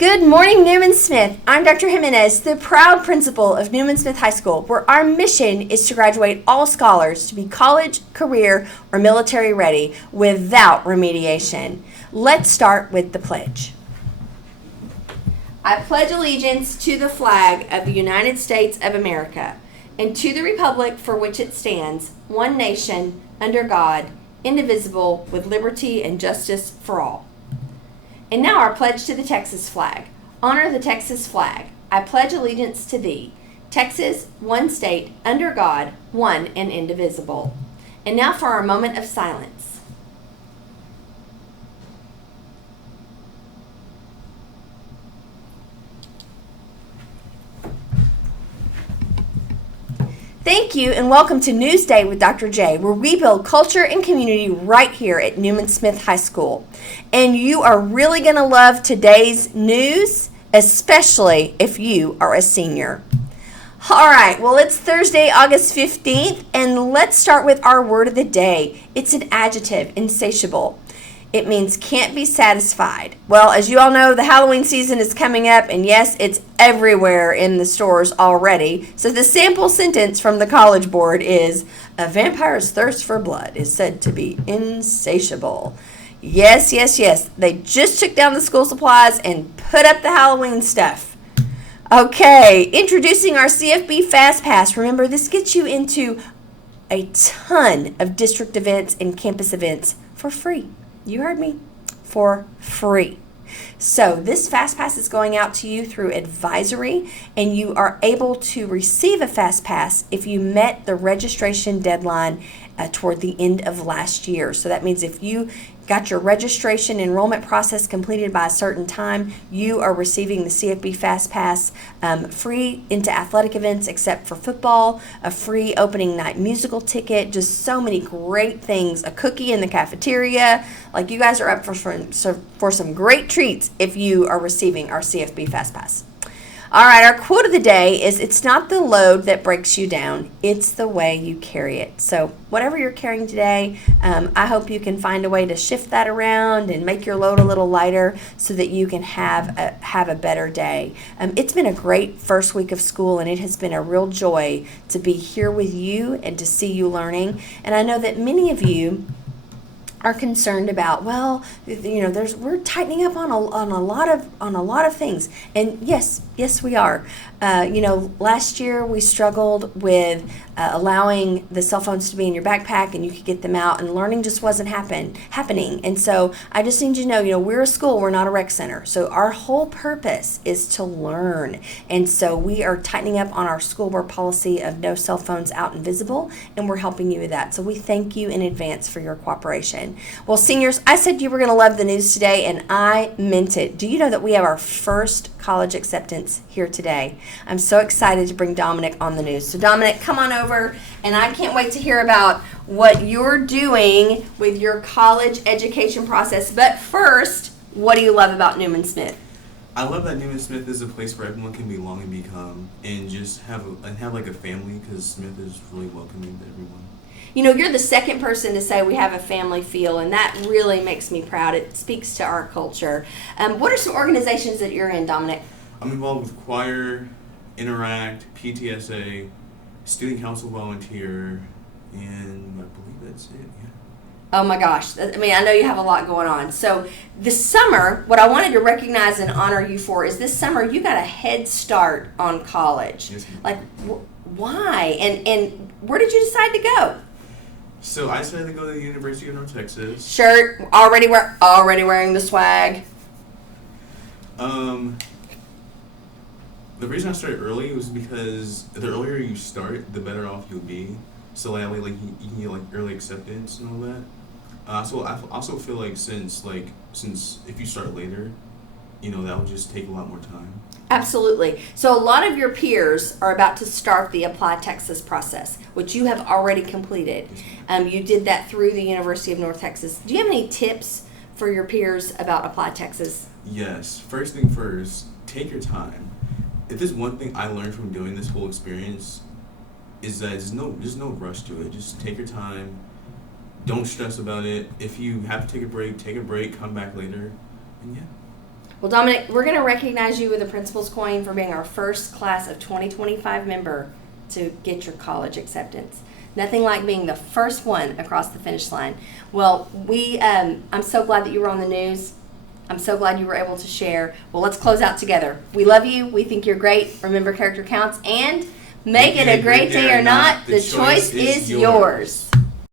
Good morning, Newman Smith. I'm Dr. Jimenez, the proud principal of Newman Smith High School, where our mission is to graduate all scholars to be college, career, or military ready without remediation. Let's start with the pledge. I pledge allegiance to the flag of the United States of America and to the republic for which it stands, one nation, under God, indivisible, with liberty and justice for all. And now our pledge to the Texas flag. Honor the Texas flag. I pledge allegiance to thee. Texas, one state, under God, one and indivisible. And now for our moment of silence. Thank you and welcome to Newsday with Dr. J, where we build culture and community right here at Newman Smith High School. And you are really going to love today's news, especially if you are a senior. All right, well, it's Thursday, August 15th, and let's start with our word of the day. It's an adjective, insatiable. It means can't be satisfied. Well, as you all know, the Halloween season is coming up, and yes, it's everywhere in the stores already. So the sample sentence from the College Board is, a vampire's thirst for blood is said to be insatiable. Yes, yes, yes. They just took down the school supplies and put up the Halloween stuff. Okay, introducing our CFB Fast Pass. Remember, this gets you into a ton of district events and campus events for free. You heard me, for free. So this Fast Pass is going out to you through advisory, and you are able to receive a Fast Pass if you met the registration deadline toward the end of last year. So that means if you got your registration enrollment process completed by a certain time, you are receiving the CFB Fast Pass free into athletic events except for football, a free opening night musical ticket, just so many great things, a cookie in the cafeteria. Like, you guys are up for some great treats if you are receiving our CFB Fast Pass. All right, our quote of the day is, it's not the load that breaks you down, it's the way you carry it. So whatever you're carrying today, I hope you can find a way to shift that around and make your load a little lighter so that you can have a better day. It's been a great first week of school, and it has been a real joy to be here with you and to see you learning. And I know that many of you are concerned about, well, you know, we're tightening up on a lot of things, and yes we are. Last year we struggled with allowing the cell phones to be in your backpack and you could get them out, and learning just wasn't happening. And so I just need you to know, we're a school, we're not a rec center. So our whole purpose is to learn, and so we are tightening up on our school board policy of no cell phones out and visible, and we're helping you with that. So we thank you in advance for your cooperation. Well, seniors, I said you were going to love the news today, and I meant it. Do you know that we have our first college acceptance here today? I'm so excited to bring Dominic on the news. So Dominic, come on over, and I can't wait to hear about what you're doing with your college education process. But first, what do you love about Newman Smith? I love that Newman Smith is a place where everyone can belong and become, and just have like a family, because Smith is really welcoming to everyone. You're the second person to say we have a family feel, and that really makes me proud. It speaks to our culture. What are some organizations that you're in, Dominic? I'm involved with choir, Interact, PTSA, student council volunteer, and I believe that's it, yeah. Oh my gosh. I know you have a lot going on. So this summer, what I wanted to recognize and honor you for is this summer you got a head start on college. Yes, ma'am. Like, why? And where did you decide to go? So I decided to go to the University of North Texas. Shirt, already wearing the swag. The reason I started early was because the earlier you start, the better off you'll be. So that way, you can get early acceptance and all that. So I also feel like since if you start later, that will just take a lot more time. Absolutely. So a lot of your peers are about to start the Apply Texas process, which you have already completed. You did that through the University of North Texas. Do you have any tips for your peers about Apply Texas? Yes. First thing first, take your time. If there's one thing I learned from doing this whole experience, is that there's no rush to it. Just take your time. Don't stress about it. If you have to take a break, come back later, and yeah. Well, Dominic, we're going to recognize you with a principal's coin for being our first class of 2025 member to get your college acceptance. Nothing like being the first one across the finish line. Well, I'm so glad that you were on the news. I'm so glad you were able to share. Well, let's close out together. We love you. We think you're great. Remember, character counts. And make it a great day or not. The choice is yours.